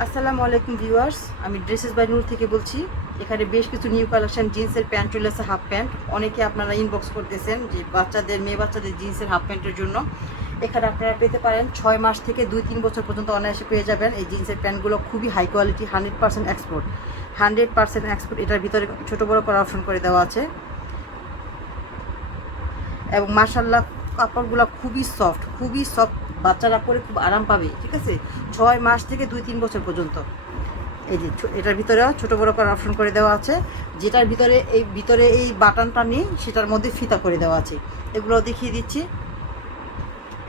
আসসালামু আলাইকুম ভিউয়ার্স, আমি ড্রেসেস বাই নূর থেকে বলছি। এখানে বেশ কিছু নিউ কালেকশন জিন্সের প্যান্ট চলে আসে, হাফ প্যান্ট। অনেকে আপনারা ইনবক্স করতেছেন যে মেয়ে বাচ্চাদের জিন্সের হাফ প্যান্টের জন্য। এখানে আপনারা পেতে পারেন 6 মাস থেকে 2-3 বছর পর্যন্ত অনায়াসে পেয়ে যাবেন। এই জিন্সের প্যান্টগুলো খুবই হাই কোয়ালিটি, 100% এক্সপোর্ট। 100% এক্সপোর্ট। এটার ভিতরে ছোটো বড়ো করার অপশন করে দেওয়া আছে এবং মাশাআল্লাহ কাপড়গুলো খুবই সফট, বাচ্চারা পরে খুব আরাম পাবে। ঠিক আছে, 6 মাস থেকে 2-3 বছর পর্যন্ত। এই যে এটার ভিতরে ছোটো বড়ো করার অপশন করে দেওয়া আছে। যেটার ভিতরে এই বাটনটা নেই, সেটার মধ্যে ফিতা করে দেওয়া আছে। এগুলো দেখিয়ে দিচ্ছি।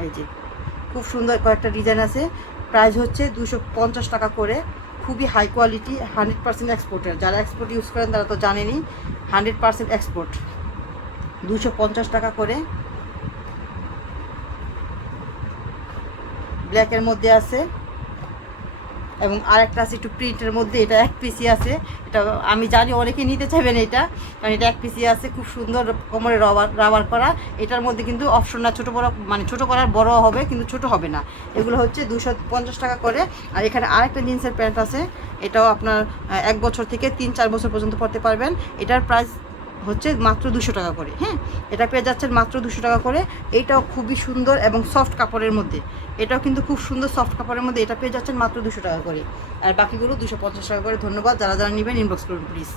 এই যে খুব সুন্দর কয়েকটা ডিজাইন আছে। প্রাইস হচ্ছে 250 টাকা করে। খুবই হাই কোয়ালিটি, 100% এক্সপোর্টের। যারা এক্সপোর্ট ইউজ করেন তারা তো জানেনই, 100% এক্সপোর্ট। 250 টাকা করে। ব্ল্যাকের মধ্যে আছে এবং আরেকটা আছে একটু প্রিন্টের মধ্যে। এটা এক পিসি আছে। এটা আমি জানি অনেকে নিতে চাইবেন এটা, কারণ এটা এক পিসি আছে। খুব সুন্দর কোমরে রাবার করা। এটার মধ্যে কিন্তু অপশন না ছোটো বড়ো, মানে ছোটো করার বড় হবে কিন্তু ছোট হবে না। এগুলো হচ্ছে 250 টাকা করে। আর এখানে আরেকটা জিন্সের প্যান্ট আছে। এটাও আপনার 1 বছর থেকে 3-4 বছর পর্যন্ত পরতে পারবেন। এটার প্রাইস হচ্ছে মাত্র 200 টাকা করে। হ্যাঁ, এটা পেয়ে যাচ্ছেন মাত্র 200 টাকা করে। এইটাও খুবই সুন্দর এবং সফট কাপড়ের মধ্যে। এটাও কিন্তু খুব সুন্দর সফট কাপড়ের মধ্যে। এটা পেয়ে যাচ্ছেন মাত্র 200 টাকা করে। আর বাকিগুলো 250 টাকা করে। ধন্যবাদ। যারা যারা নেবেন ইনবক্স করুন প্লিজ।